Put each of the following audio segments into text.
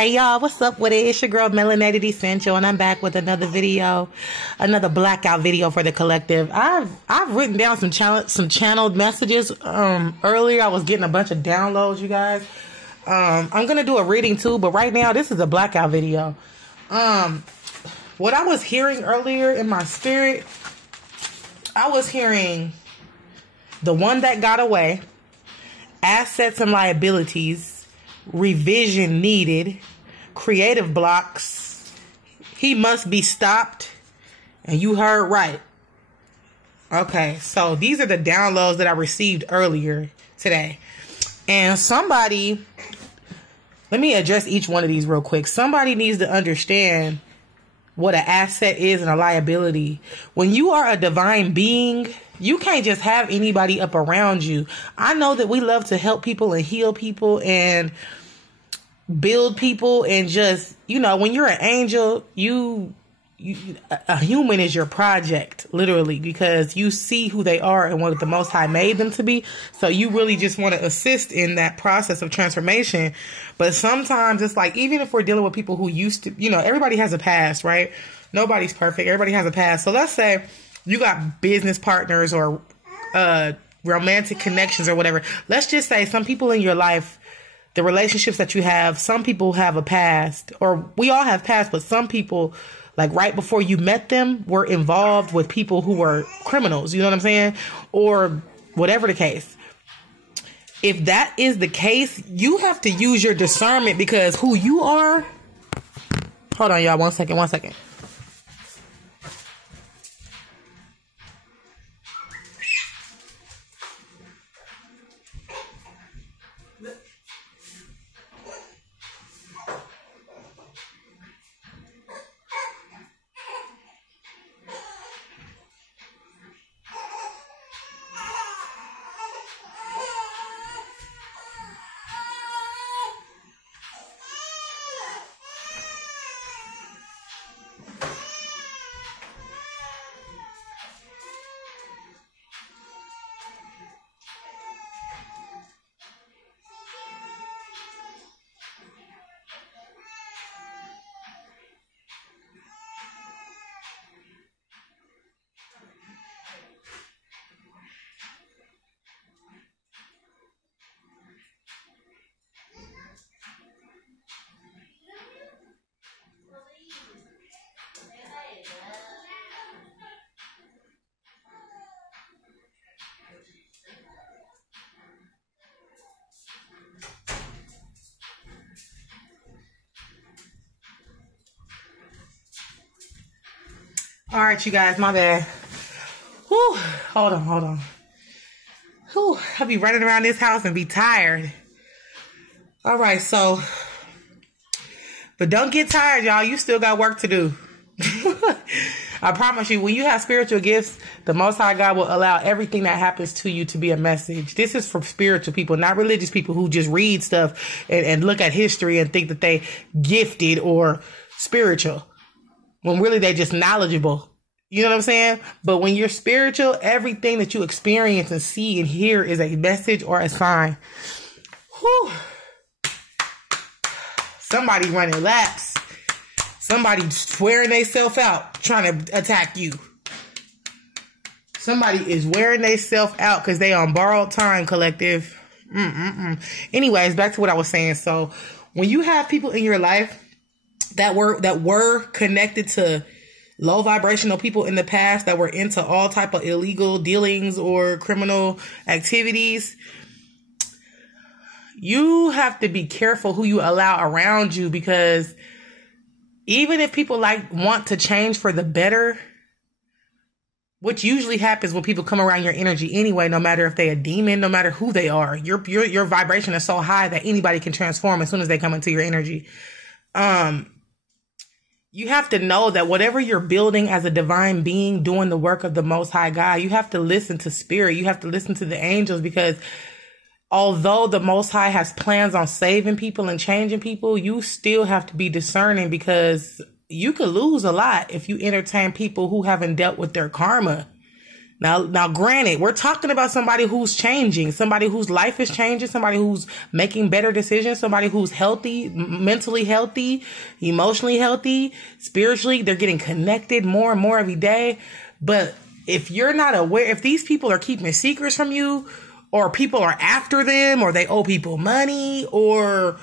Hey y'all, what's up with it? It's your girl Melanated Essential, and I'm back with another video, another blackout video for the collective. I've written down some channeled messages. Earlier I was getting a bunch of downloads, you guys. I'm gonna do a reading too, but right now this is a blackout video. What I was hearing earlier in my spirit, I was hearing the one that got away, assets and liabilities, revision needed, creative blocks, he must be stopped, and you heard right. Okay, so these are the downloads that I received earlier today. And somebody, let me address each one of these real quick. Somebody needs to understand what an asset is and a liability. When you are a divine being, you can't just have anybody up around you. I know that we love to help people and heal people and build people, and just, you know, when you're an angel, a human is your project, literally, because you see who they are and what the Most High made them to be. So you really just want to assist in that process of transformation. But sometimes it's like, even if we're dealing with people who used to, you know, everybody has a past, right? Nobody's perfect. Everybody has a past. So let's say you got business partners or romantic connections or whatever. Let's just say some people in your life, the relationships that you have, some people have a past, or we all have past, but some people, like right before you met them, were involved with people who were criminals. You know what I'm saying? Or whatever the case. If that is the case, you have to use your discernment, because who you are. Hold on, y'all. One second. All right, you guys, my bad. Whew, hold on. Whew, I'll be running around this house and be tired. All right, so, but don't get tired, y'all. You still got work to do. I promise you, when you have spiritual gifts, the Most High God will allow everything that happens to you to be a message. This is for spiritual people, not religious people who just read stuff and look at history and think that they gifted or spiritual, when really they're just knowledgeable. You know what I'm saying? But when you're spiritual, everything that you experience and see and hear is a message or a sign. Whew. Somebody running laps. Somebody wearing themselves out trying to attack you. Somebody is wearing themselves out because they on borrowed time, collective. Anyways, back to what I was saying. So when you have people in your life that were connected to low vibrational people in the past, that were into all type of illegal dealings or criminal activities, you have to be careful who you allow around you, because even if people want to change for the better, which usually happens when people come around your energy anyway, no matter if they're a demon, no matter who they are, your vibration is so high that anybody can transform as soon as they come into your energy. You have to know that whatever you're building as a divine being, doing the work of the Most High God, you have to listen to spirit. You have to listen to the angels, because although the Most High has plans on saving people and changing people, you still have to be discerning, because you could lose a lot if you entertain people who haven't dealt with their karma. Now, granted, we're talking about somebody who's changing, somebody whose life is changing, somebody who's making better decisions, somebody who's healthy, mentally healthy, emotionally healthy, spiritually. They're getting connected more and more every day. But if you're not aware, if these people are keeping secrets from you, or people are after them, or they owe people money, or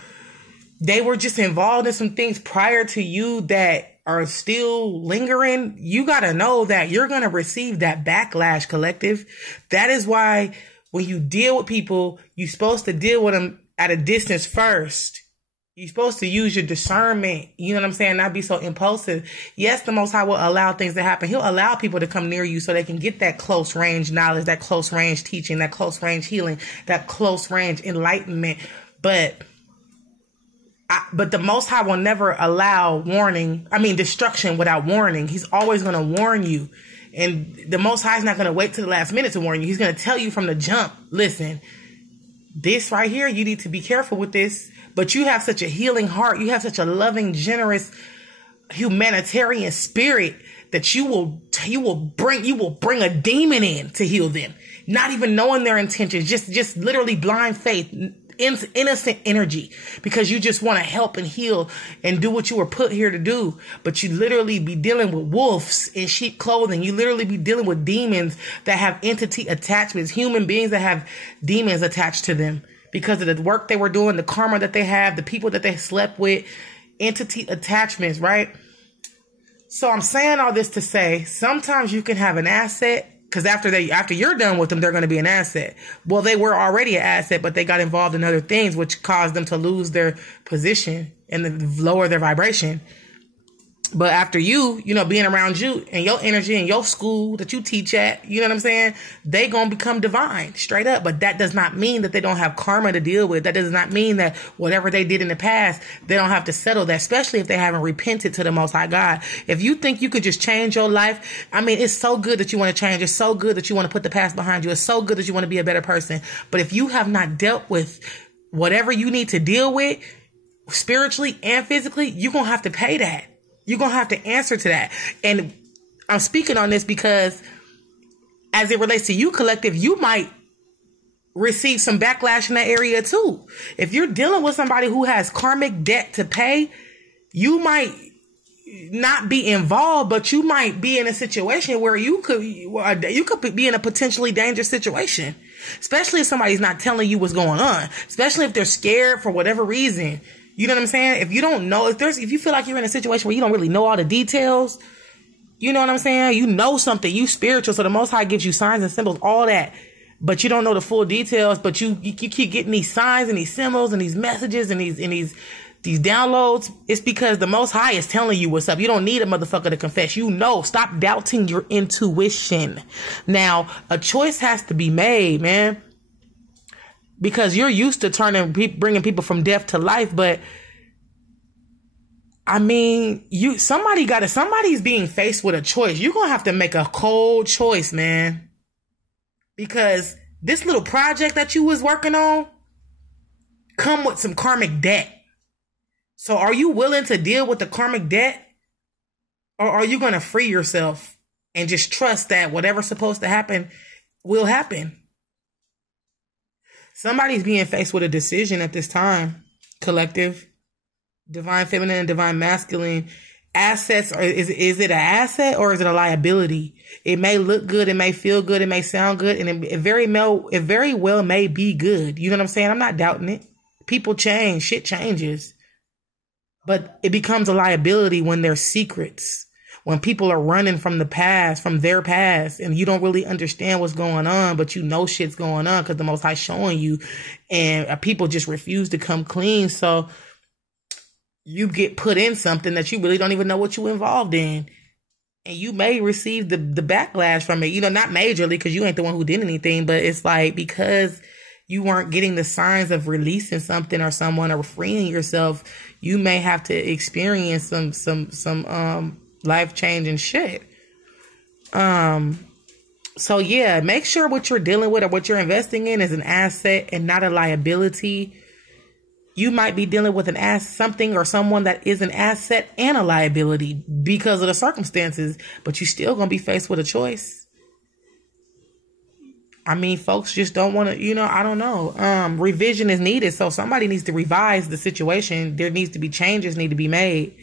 they were just involved in some things prior to you that are still lingering, you got to know that you're going to receive that backlash, collective. That is why when you deal with people, you're supposed to deal with them at a distance first. You're supposed to use your discernment. You know what I'm saying? Not be so impulsive. Yes, the Most High will allow things to happen. He'll allow people to come near you so they can get that close range knowledge, that close range teaching, that close range healing, that close range enlightenment. But the Most High will never allow destruction without warning. He's always going to warn you. And the Most High is not going to wait to the last minute to warn you. He's going to tell you from the jump, listen, this right here, you need to be careful with this. But you have such a healing heart. You have such a loving, generous, humanitarian spirit that you will bring a demon in to heal them. Not even knowing their intentions, just literally blind faith, innocent energy, because you just want to help and heal and do what you were put here to do. But you literally be dealing with wolves in sheep clothing. You literally be dealing with demons that have entity attachments, human beings that have demons attached to them because of the work they were doing, the karma that they have, the people that they slept with, entity attachments, right? So I'm saying all this to say, sometimes you can have an asset, because after you're done with them, they're going to be an asset. Well, they were already an asset, but they got involved in other things, which caused them to lose their position and lower their vibration. But after being around you and your energy and your school that you teach at, you know what I'm saying? They going to become divine straight up. But that does not mean that they don't have karma to deal with. That does not mean that whatever they did in the past, they don't have to settle that, especially if they haven't repented to the Most High God. If you think you could just change your life, it's so good that you want to change. It's so good that you want to put the past behind you. It's so good that you want to be a better person. But if you have not dealt with whatever you need to deal with spiritually and physically, you're going to have to pay that. You're going to have to answer to that. And I'm speaking on this because as it relates to you, collective, you might receive some backlash in that area too. If you're dealing with somebody who has karmic debt to pay, you might not be involved, but you might be in a situation where you could be in a potentially dangerous situation, especially if somebody's not telling you what's going on, especially if they're scared for whatever reason. You know what I'm saying? If you don't know, if you feel like you're in a situation where you don't really know all the details, you know what I'm saying? You know something, you spiritual, so the Most High gives you signs and symbols, all that, but you don't know the full details, but you keep getting these signs and these symbols and these messages and these downloads. It's because the Most High is telling you what's up. You don't need a motherfucker to confess. You know, stop doubting your intuition. Now, a choice has to be made, man. Because you're used to bringing people from death to life, but somebody's being faced with a choice. You're gonna have to make a cold choice, man. Because this little project that you was working on come with some karmic debt. So are you willing to deal with the karmic debt, or are you gonna free yourself and just trust that whatever's supposed to happen will happen? Somebody's being faced with a decision at this time, collective. Divine feminine and divine masculine. Assets, is it an asset or is it a liability? It may look good, it may feel good, it may sound good, and it very well may be good. You know what I'm saying? I'm not doubting it. People change, shit changes. But it becomes a liability when there's secrets. When people are running from the past, from their past, and you don't really understand what's going on, but you know shit's going on because the Most High showing you, and people just refuse to come clean. So you get put in something that you really don't even know what you involved in. And you may receive the backlash from it, not majorly because you ain't the one who did anything, but it's like because you weren't getting the signs of releasing something or someone or freeing yourself, you may have to experience some life-changing shit. So yeah, make sure what you're dealing with or what you're investing in is an asset and not a liability. You might be dealing with something or someone that is an asset and a liability because of the circumstances, but you're still going to be faced with a choice. I mean, folks just don't want to, I don't know. Revision is needed. So somebody needs to revise the situation. There needs to be changes need to be made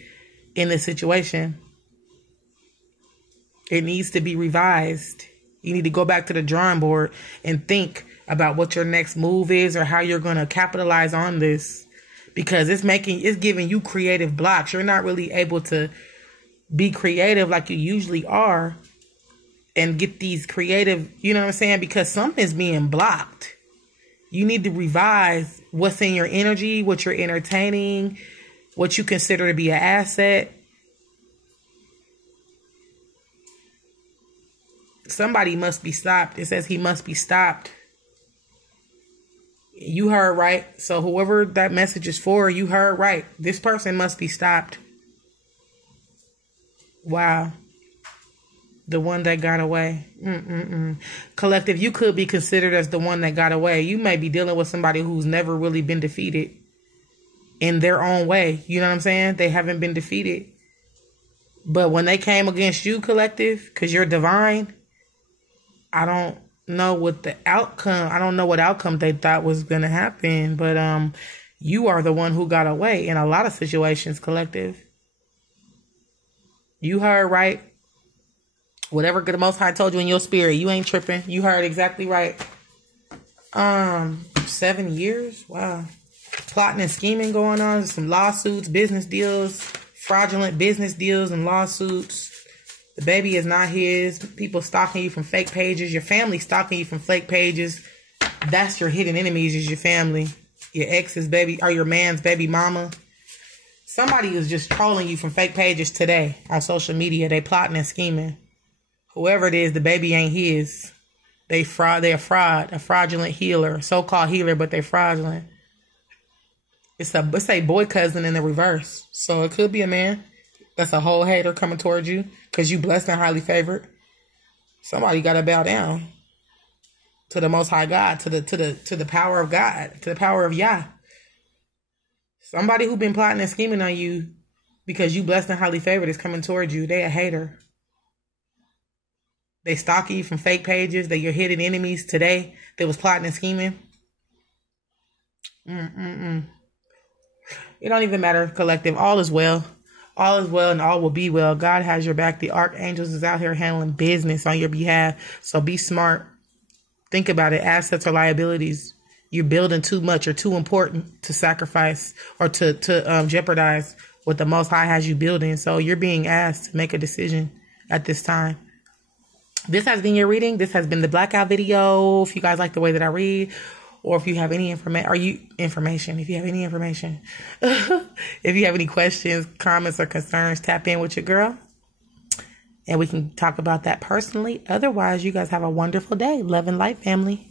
in this situation. It needs to be revised. You need to go back to the drawing board and think about what your next move is or how you're going to capitalize on this, because it's giving you creative blocks. You're not really able to be creative like you usually are and get these creative, you know what I'm saying? Because something's being blocked. You need to revise what's in your energy, what you're entertaining, what you consider to be an asset. Somebody must be stopped. It says he must be stopped. You heard right. So whoever that message is for, you heard right. This person must be stopped. Wow. The one that got away. Collective, you could be considered as the one that got away. You may be dealing with somebody who's never really been defeated in their own way. You know what I'm saying? They haven't been defeated. But when they came against you, collective, because you're divine, I don't know what the outcome, I don't know what outcome they thought was going to happen. But you are the one who got away in a lot of situations, collective. You heard right. Whatever the Most High told you in your spirit, you ain't tripping. You heard exactly right. 7 years? Wow. Plotting and scheming going on. Some lawsuits, business deals, fraudulent business deals and lawsuits. The baby is not his. People stalking you from fake pages. Your family stalking you from fake pages. That's your hidden enemies, is your family. Your ex's baby, or your man's baby mama. Somebody is just trolling you from fake pages today on social media. They plotting and scheming. Whoever it is, the baby ain't his. They're a fraudulent healer, so-called healer, but they're fraudulent. It's a boy cousin in the reverse. So it could be a man that's a whole hater coming towards you because you blessed and highly favored. Somebody got to bow down to the Most High God, to the power of God, to the power of Yah. Somebody who been plotting and scheming on you because you blessed and highly favored is coming towards you. They a hater. They stalking you from fake pages. They're your hidden enemies today. They was plotting and scheming. It don't even matter, collective. All is well. All is well and all will be well. God has your back. The archangels is out here handling business on your behalf. So be smart. Think about it. Assets or liabilities. You're building too much or too important to sacrifice or to jeopardize what the Most High has you building. So you're being asked to make a decision at this time. This has been your reading. This has been the Blackout video. If you guys like the way that I read, or if you have any information, if you have any information, if you have any questions, comments, or concerns, tap in with your girl and we can talk about that personally. Otherwise, you guys have a wonderful day. Love and light, family.